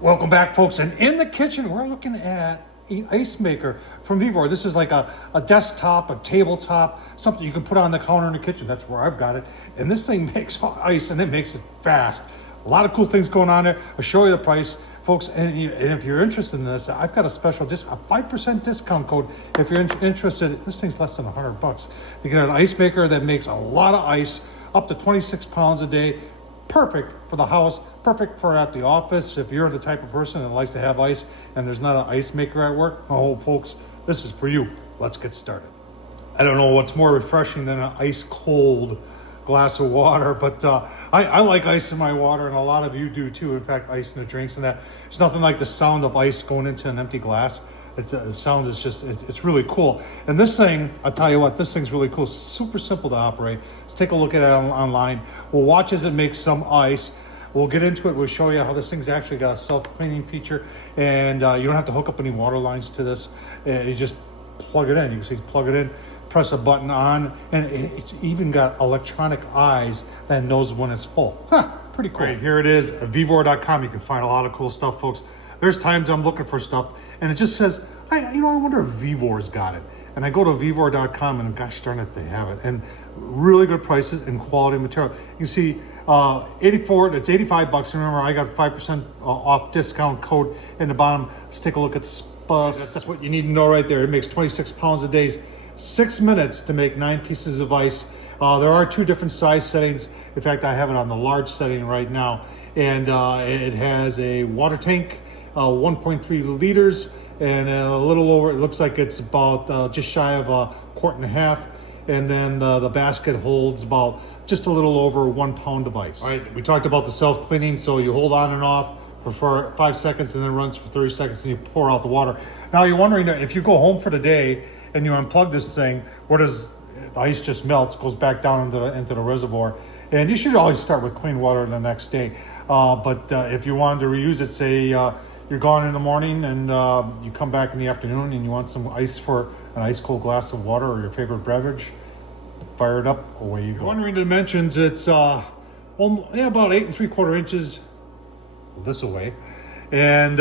Welcome back, folks. And in the kitchen, we're looking at an ice maker from VEVOR. This is like a desktop, a tabletop, something you can put on the counter in the kitchen. That's where I've got it. And this thing makes ice and it makes it fast. A lot of cool things going on there. I'll show you the price, folks. And if you're interested in this, I've got a special discount, a 5% discount code. If you're interested, this thing's less than $100. You get an ice maker that makes a lot of ice, up to 26 pounds a day. Perfect for the house, perfect for at the office. If you're the type of person that likes to have ice and there's not an ice maker at work, oh folks, this is for you. Let's get started. I don't know what's more refreshing than an ice cold glass of water, but I like ice in my water, and a lot of you do too. In fact, ice in the drinks and that. It's nothing like the sound of ice going into an empty glass. The sound is just, it's really cool. And this thing, I'll tell you what, this thing's really cool. It's super simple to operate. Let's take a look at it online. We'll watch as it makes some ice. We'll get into it. We'll show you how this thing's actually got a self-cleaning feature, and you don't have to hook up any water lines to this. You just plug it in. You can see, plug it in, press a button on, and it's even got electronic eyes that knows when it's full. Huh, pretty cool. Right, here it is, at VEVOR.com. You can find a lot of cool stuff, folks. There's times I'm looking for stuff and it just says, I wonder if VEVOR's got it. And I go to VEVOR.com and gosh darn it, they have it. And really good prices and quality material. You can see it's 85 bucks. Remember, I got 5% off discount code in the bottom. Let's take a look at the spuss. That's what you need to know right there. It makes 26 pounds a day, 6 minutes to make 9 pieces of ice. There are 2 different size settings. In fact, I have it on the large setting right now. And it has a water tank, 1.3 liters, and a little over, it looks like it's about just shy of a quart and a half. And then the basket holds about just a little over 1 pound of ice. All right, we talked about the self-cleaning, so you hold on and off for 5 seconds and then runs for 30 seconds and you pour out the water. Now you're wondering, if you go home for the day and you unplug this thing, where does the ice just melts, goes back down into the reservoir. And you should always start with clean water the next day. But if you wanted to reuse it, say you're gone in the morning and you come back in the afternoon and you want some ice for an ice cold glass of water or your favorite beverage, fire it up, away you go. Wondering the dimensions, it's about 8 3/4 inches this way. And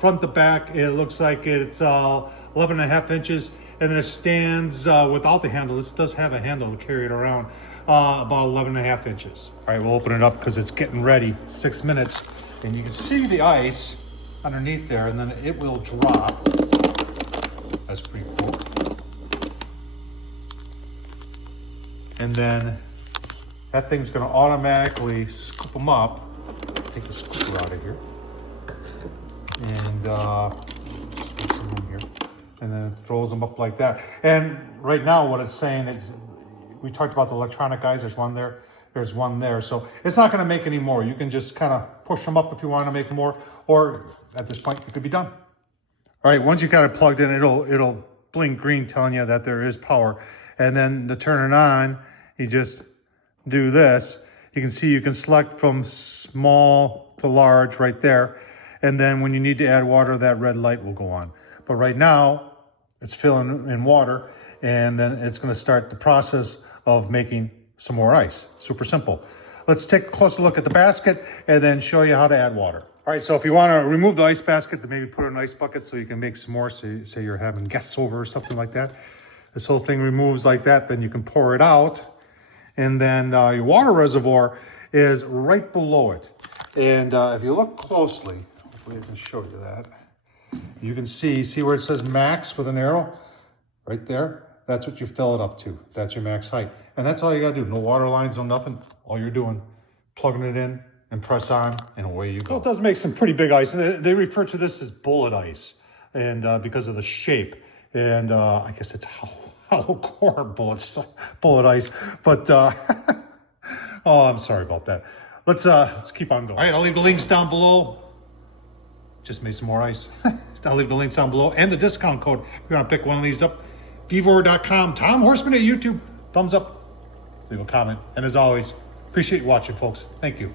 front to back, it looks like it's 11.5 inches. And then it stands without the handle. This does have a handle to carry it around, about 11.5 inches. All right, we'll open it up because it's getting ready. 6 minutes. And you can see the ice underneath there, and then it will drop. That's pretty cool. And then that thing's gonna automatically scoop them up. Take the scooper out of here. And just make some room here. And then it throws them up like that. And right now what it's saying is, we talked about the electronic eyes, there's one there, there's one there. So it's not gonna make any more. You can just kind of push them up if you want to make more, or at this point, you could be done. All right, once you got it plugged in, it'll blink green telling you that there is power. And then to turn it on, you just do this. You can see you can select from small to large right there. And then when you need to add water, that red light will go on. But right now, it's filling in water, and then it's gonna start the process of making some more ice. Super simple. Let's take a closer look at the basket and then show you how to add water. All right, so if you wanna remove the ice basket, to maybe put it in an ice bucket so you can make some more, so say you're having guests over or something like that. This whole thing removes like that, then you can pour it out. And then your water reservoir is right below it. And if you look closely, hopefully I can show you that. You can see where it says max with an arrow right there. That's what you fill it up to. That's your max height. And that's all you gotta do. No water lines, no nothing. All you're doing, plugging it in and press on, and away you go. So it does make some pretty big ice. They refer to this as bullet ice, and because of the shape. And I guess it's hollow core bullet ice. But oh, I'm sorry about that. Let's keep on going. All right, I'll leave the links down below. Just made some more ice. I'll leave the links down below and the discount code if you want to pick one of these up. VEVOR.com. Tom Horsman at YouTube. Thumbs up. Leave a comment. And as always, appreciate you watching, folks. Thank you.